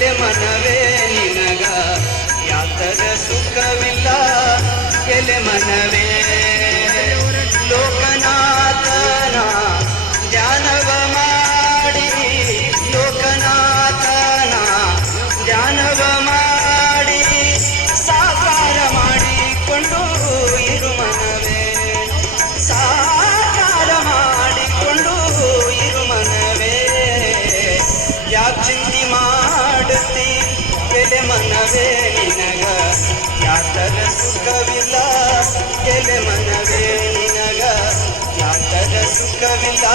ಎಲೆ ಮನವೇ ನಿನಗ ಯಾತರ ಸುಖವಿಲ್ಲ ಎಲೆ ಮನವೇ ಲೋಕನಾಥನ ಧ್ಯಾನವ ಮಾಡಿ ಲೋಕನಾಥನ ಧ್ಯಾನವ ಮಾಡಿ ಸಾಕಾರ ಮಾಡಿಕೊಂಡು ಇರು ಮನವೇ ಸಾಕಾರ ಮಾಡಿಕೊಂಡು ಇರು ಮನವೇ ಯಾಕೆ ಚಿಂತೆ ಮಾಡುತ್ತಿ ಎಲೆ ಮನವೇ ನಿನಗ ಯಾತರ ಸುಖವಿಲ್ಲ ಎಲೆ ಮನವೇ ನಿನಗ ಯಾತರ ಸುಖವಿಲ್ಲ